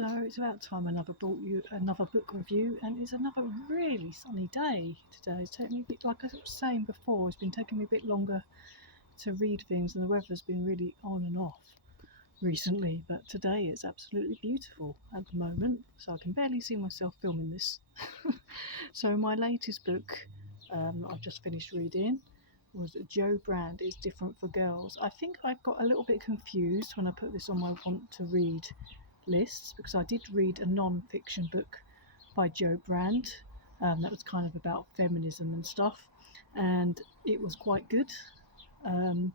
Hello, it's about time another brought you another book review, and it's another really sunny day today. It's taking me a bit, like I was saying before, it's been taking me a bit longer to read things, and the weather's been really on and off recently. But today it's absolutely beautiful at the moment, so I can barely see myself filming this. So my latest book, I've just finished reading, was Jo Brand is Different for Girls. I think I got a little bit confused when I put this on my want to read lists, because I did read a non-fiction book by Jo Brand that was kind of about feminism and stuff, and it was quite good. And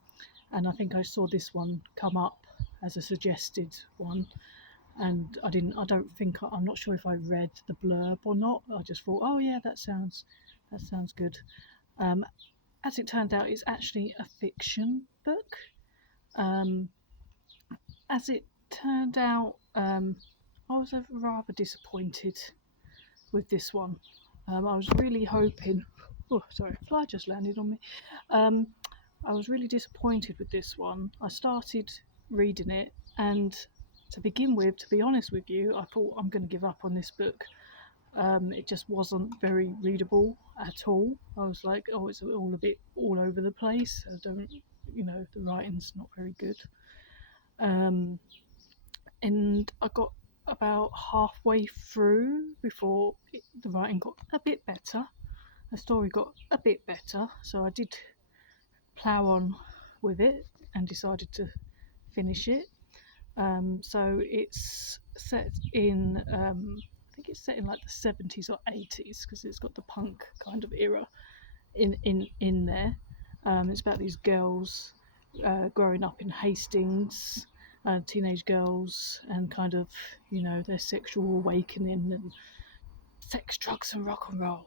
I think I saw this one come up as a suggested one, and I'm not sure if I read the blurb or not. I just thought, oh yeah, that sounds good. As it turned out, it's actually a fiction book. As it turned out, I was rather disappointed with this one. I was really hoping. Oh, sorry, a fly just landed on me. I was really disappointed with this one. I started reading it, and to begin with, to be honest with you, I thought I'm going to give up on this book. It just wasn't very readable at all. I was like, oh, it's all a bit all over the place. The writing's not very good. And I got about halfway through before the writing got a bit better. The story got a bit better, so I did plough on with it and decided to finish it. So it's set in, I think it's set in like the 70s or 80s, because it's got the punk kind of era in there. It's about these girls growing up in Hastings, teenage girls, and kind of, their sexual awakening and sex, drugs, and rock and roll.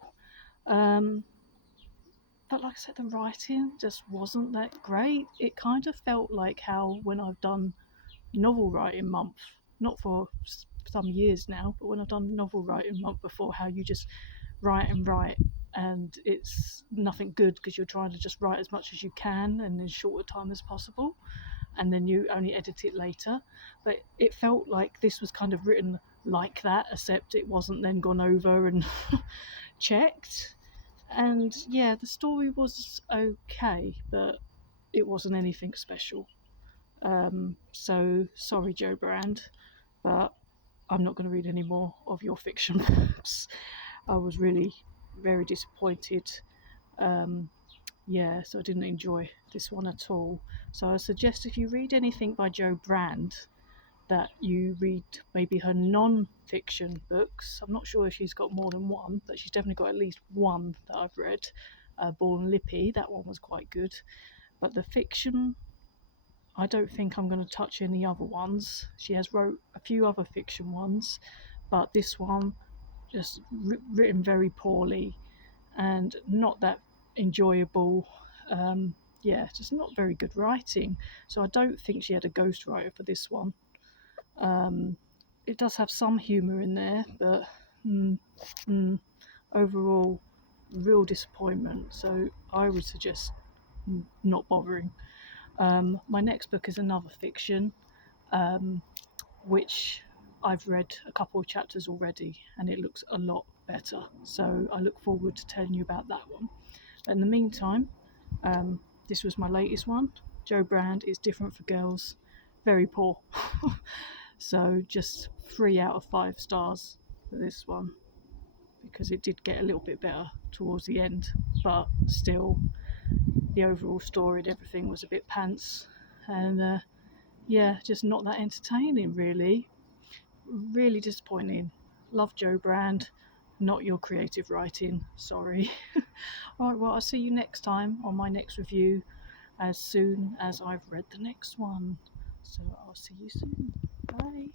But like I said, the writing just wasn't that great. It kind of felt like how when I've done novel writing month, not for some years now, but when I've done novel writing month before, how you just write and write, and it's nothing good because you're trying to just write as much as you can and in shorter time as possible, and then you only edit it later. But it felt like this was kind of written like that, except it wasn't then gone over and checked. And yeah, the story was okay, but it wasn't anything special. So sorry, Jo Brand, but I'm not going to read any more of your fiction books. I was really very disappointed. So I didn't enjoy this one at all. So I suggest if you read anything by Jo Brand, that you read maybe her non-fiction books. I'm not sure if she's got more than one, but she's definitely got at least one that I've read. Born Lippy, that one was quite good. But the fiction, I don't think I'm going to touch any other ones. She has wrote a few other fiction ones, but this one just written very poorly and not that enjoyable. Just not very good writing. So I don't think she had a ghostwriter for this one. It does have some humour in there, but overall, real disappointment. So I would suggest not bothering. My next book is another fiction, which I've read a couple of chapters already, and it looks a lot better. So I look forward to telling you about that one. But in the meantime, this was my latest one. Jo Brand is Different for Girls. Very poor. So just 3 out of 5 stars for this one, because it did get a little bit better towards the end, but still the overall story and everything was a bit pants, and just not that entertaining, really disappointing. Love Jo Brand, not your creative writing, sorry. Alright, well, I'll see you next time on my next review, as soon as I've read the next one. So I'll see you soon. Bye.